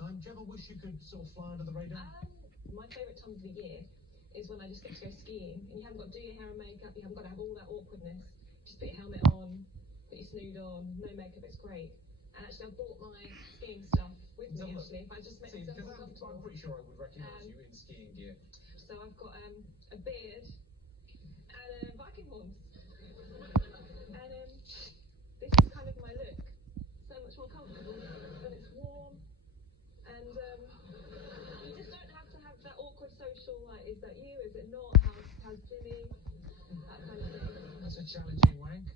time. Do you ever wish you could sort of fly under the radar? My favourite time of the year is when I just get to go skiing and you haven't got to do your hair and makeup, you haven't got to have all that awkwardness. Just put your helmet on, put your snood on, no makeup, it's great. And actually I bought my skiing stuff with me actually, if I just make myself uncomfortable. I'm pretty sure I would recognise you in skiing gear. So I've got a beard and Viking horns. And this is kind of my look. So much more comfortable, but it's warm. And you just don't have to have that awkward social, like, is that you, is it not, how's Jimmy, that kind of thing. That's a challenging wank.